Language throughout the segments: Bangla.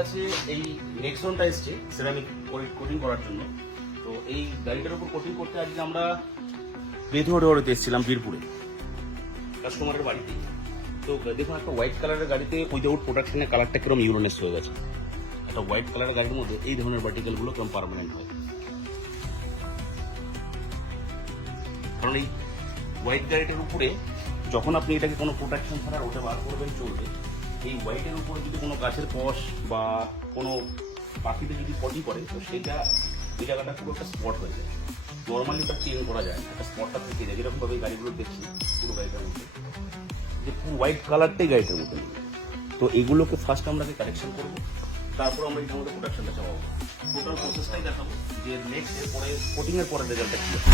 কাছে এই নেক্সনটা এসছে সেরামিক কোটিং করার জন্য। তো এই গাড়িটার উপর কোটিং করতে আজকে আমরা বেথুয়াডোয়ারিতে এসেছিলাম, বীরপুরে কাস্টমারের বাড়িতে। তো দেখুন একটা হোয়াইট কালারের গাড়িতে উইদাউট প্রোটেকশনের কালারটা কিরকম ইউরোনেস হয়ে গেছে। একটা হোয়াইট কালারের গাড়ির মধ্যে এই ধরনের ভার্টিকেলগুলো কিরকম পার্মানেন্ট হয়, কারণ এই হোয়াইট গাড়িটার উপরে যখন আপনি এটাকে কোনো প্রোটেকশন ছাড়া ওটা বার করবেন চলবে, এই হোয়াইটের উপরে যদি কোনো গাছের কষ বা কোনো পাখিতে যদি পটি করে তো সেটা ওই জায়গাটা পুরো একটা স্পট হয়ে যায়। নর্মালি এটা ক্লিন করা যায় না, একটা স্পটটা থেকে যায়। যেরকমভাবে এই গাড়িগুলো দেখছি পুরো গাড়িটার মধ্যে যে পুরো হোয়াইট কালারটাই গাড়িটার মধ্যে নেই। তো এগুলোকে ফার্স্ট আমরা কারেকশন করবো, তারপর আমরা এটার মধ্যে প্রোটেকশনটা চাপাবো। টোটাল প্রসেসটাই দেখাবো যে নেক্সট এরপরে কোটিংয়ের পরে রেজাল্টটা কী হয়।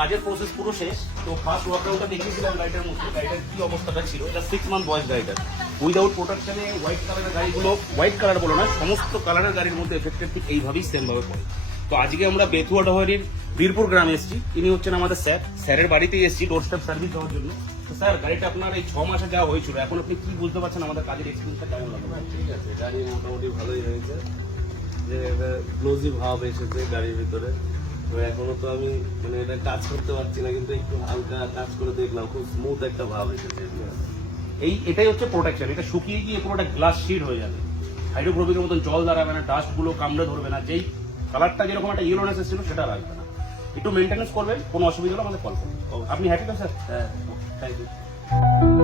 কাজের প্রসেস পুরো শেষ। তো ফার্স্ট ওয়ার্কআউটটা দেখিয়েছিলাম গাড়িটার মধ্যে, গাড়িটার কি অবস্থাটা ছিল। এটা 6 মান্থ বয়স গাড়িটার। উইদাউট প্রোটেকশনে হোয়াইট কালারের গাড়িগুলো, হোয়াইট কালার বলো না, সমস্ত কালারের গাড়ির মধ্যে এফেক্টেড ঠিক এইভাবেই সেমভাবে পড়ে। তো আজকে আমরা বেথুয়াডোয়ারির বীরপুর গ্রামে এসেছি। ইনি হচ্ছেন আমাদের স্যার। স্যারের বাড়িতেই এসেছি ডোর স্টেপ সার্ভিস দেওয়ার জন্য। তো স্যার গাড়িটা আপনার এই 6 মাসে যা হয়েছিল, এখন আপনি কি বুঝতে পারছেন আমাদের কাজের এক্সপিরিয়েন্সটা কেমন লাগবে? ঠিক আছে, গাড়ি মোটামুটি ভালোই হয়েছে, যে একটা ক্লোজি ভাব এসেছে গাড়ির ভিতরে। তো এখনো তো আমি মানে এটা কাজ করতে পারছি না, কিন্তু একটু হালকা কাজ করে দেখলাম, খুব স্মুথ একটা ভাব এসেছে। এটাই হচ্ছে প্রোটেকশন। এটা শুকিয়ে গিয়ে পুরোটা গ্লাস শিট হয়ে যাবে, হাইড্রোক্লোরিকের মতন জল দাঁড়াবে না, ডাস্টগুলো কামড়ে ধরবে না, যেই কালারটা যেরকম একটা ইউরোনেস ছিল সেটা রাখবে না। একটু মেনটেন্যান্স করবেন, কোনো অসুবিধা হলে আমাদের কল করবেন। আপনি হ্যাপি তো স্যার? হ্যাঁ, থ্যাংক ইউ।